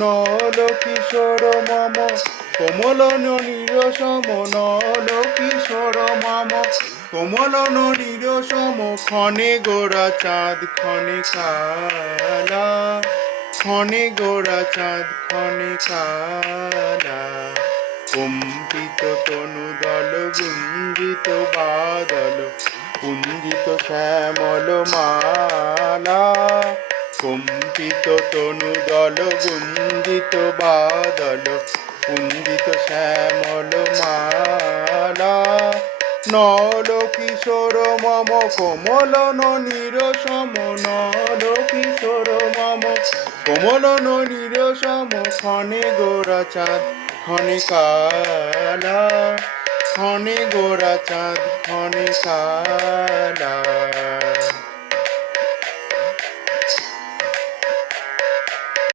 নল কিশোর মম কোমল নিরসম, নল কিশোর মম কোমল নিরসম, ক্ষণে গোরা চাঁদ ক্ষণে কালা, ক্ষণে গোরা চাঁদ ক্ষণে কালা। কম্পিত তনু দল গুঞ্জিত বাদল, কুঞ্জিত শ্যামল মালা। কম্পিত তনু দল গুঞ্জিত বাদল, কুঞ্জিত শ্যামল মালা। নল কিশোর মম কোমল নিরসম, নল কিশোর মম কোমল নিরসম, ক্ষণে গোরা চাঁদ ক্ষণে কালা, ক্ষণে গোরা চাঁদ ক্ষণে কালা।